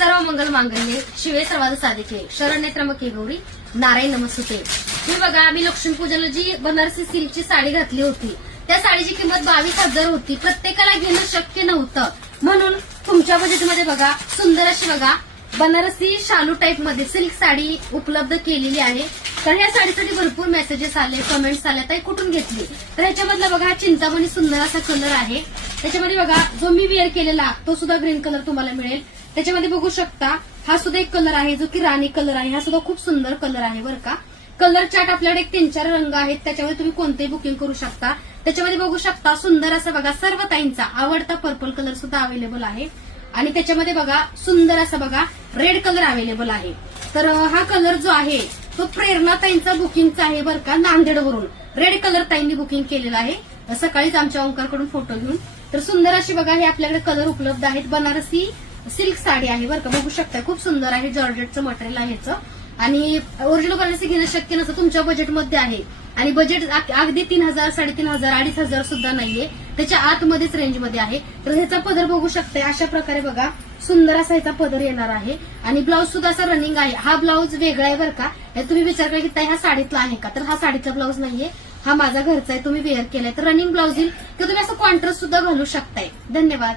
सर्व मंगल मांगल्ये शिवे सर्वाद साधिके शरण्ये त्र्यंबके गौरी नारायण नमस्तुते। ही बघा, आम्ही लक्ष्मीपूजनला जी बनारसी सिल्कची साडी घातली होती त्या साडीची किंमत 22,000 होती। प्रत्येकाला घेणं शक्य नव्हतं, म्हणून तुमच्या बजेटमध्ये बघा सुंदर अशी बघा बनारसी शालू टाईप मध्ये सिल्क साडी उपलब्ध केलेली आहे। तर ह्या साडीसाठी भरपूर मेसेजेस आले, कमेंट्स आले, ताई कुठून घेतली? तर ह्याच्यामधला बघा हा चिंतामणी सुंदर असा कलर आहे। त्याच्यामध्ये बघा जो मी वेअर केलेला तो सुद्धा ग्रीन कलर तुम्हाला मिळेल। त्याच्यामध्ये बघू शकता हा सुद्धा एक कलर आहे जो की राणी कलर आहे। हा सुद्धा खूप सुंदर कलर आहे बरं का। कलर चार्ट आपल्याकडे एक 3-4 रंग आहेत, त्याच्यामध्ये तुम्ही कोणतेही बुकिंग करू शकता। त्याच्यामध्ये बघू शकता सुंदर असा बघा सर्व ताईंचा आवडता पर्पल कलर सुद्धा अवेलेबल आहे। आणि त्याच्यामध्ये बघा सुंदर असा बघा रेड कलर अवेलेबल आहे। तर हा कलर जो आहे तो प्रेरणा ताईंचा बुकिंगचा आहे बरं का, नांदेडवरून रेड कलर ताईंनी बुकिंग केलेला आहे सकाळीच आमच्या ओंकारकडून फोटो घेऊन। तर सुंदर अशी बघा हे आपल्याकडे कलर उपलब्ध आहेत। बनारसी सिल्क साडी आहे बरं का, बघू शकता खूप सुंदर आहे, जॉर्जेटचं मटेरियल आहे याचं। आणि ओरिजिनल बनारसी घेणं शक्य नसतं, तुमच्या बजेटमध्ये आहे। आणि बजेट अगदी 3,000, 3,500, 2,500 सुद्धा नाहीये, त्याच्या आतमध्येच रेंजमध्ये आहे। तर ह्याचा पदर बघू शकताय अशा प्रकारे बघा सुंदर असा ह्याचा पदर येणार आहे। आणि ब्लाऊज सुद्धा असा रनिंग आहे। हा ब्लाऊज वेगळा आहे बरं का, तुम्ही विचार करा की ताई हा साडीतला आहे का, तर हा साडीतला ब्लाऊज नाहीये, हा माझा घरचा आहे, तुम्ही वेअर केलाय। तर रनिंग ब्लाऊज येईल किंवा तुम्ही असं कॉन्ट्रास्ट सुद्धा घालू शकताय। धन्यवाद।